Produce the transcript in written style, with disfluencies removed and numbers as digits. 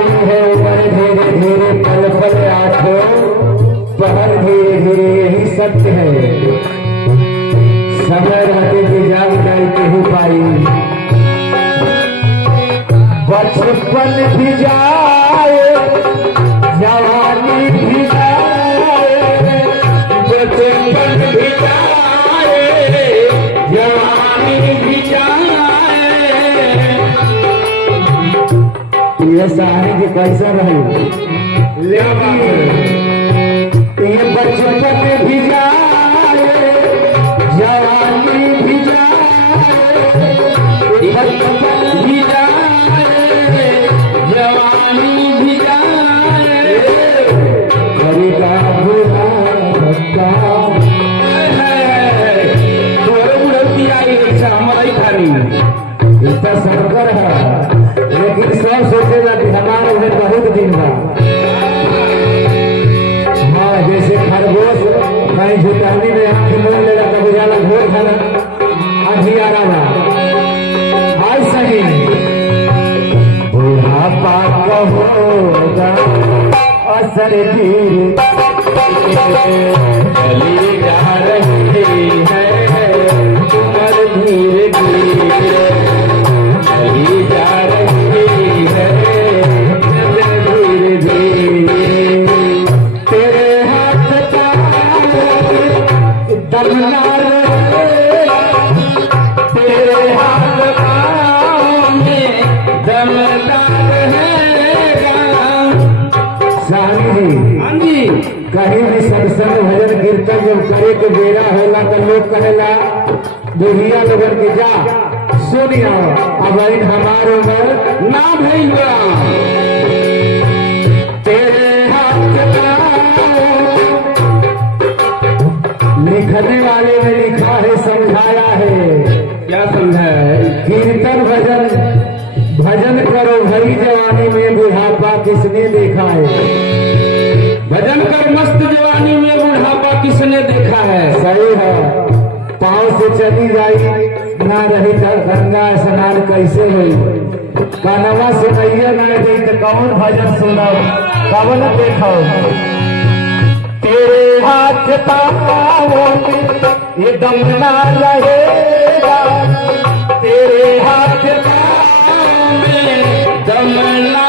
आई है उम्र धीरे धीरे पल पल आठों पहर धीरे धीरे यही सत्य है। समय रहते बिजाग डाल के ही पाई बचपन भी जाए जवानी भी जाए बचपन भी जाए जवानी भी जाए। ये सारे की कैसा रहे ये बचपन भी जाए जवानी भी जाए बचपन भी जाए जवानी भी जाए। गरीबा बुरा भक्ता तोरे बुढ़ती आई इच्छा हमारी खानी इतना सरकर है लेकिन सब सोचेगा कि हमारे उधर बहुत दिन बा। हाँ जैसे खरगोश कहीं झुटानी में आंख मोड़ लेगा तब उजाला घोर खाना अंधियारा बा। आज सही बुढ़ापा होगा असर धीरे चली जा रही है उम्र धीरे धीरे चली जा रही है धीरे धीरे। तेरे हाथ का दमना रहेगा तेरे हाथ पाँव में दमना रहेगा। सानी हाँ जी कहीं भी सत्संग भजन कीर्तन जब करे के बेरा होला तो लोग कहेला दुनिया लोगन के जा सुनिया अब हमारे उम्र ना भैया तेरे हाथ का। लिखने वाले ने लिखा है समझाया है क्या समझाया है कीर्तन भजन करो भरी जवानी में बुढ़ापा किसने देखा है। भजन कर मस्त जवानी में बुढ़ापा किसने देखा है। सही है पाँव से चली जाई ना रही गंगा स्नान कैसे हुई कानवा से नैया न रही तो कौन भजन सुना कौन देखो। तेरे हाथ पाँवों में ये दमना रहेगा तेरे हाथ पाँव में दमना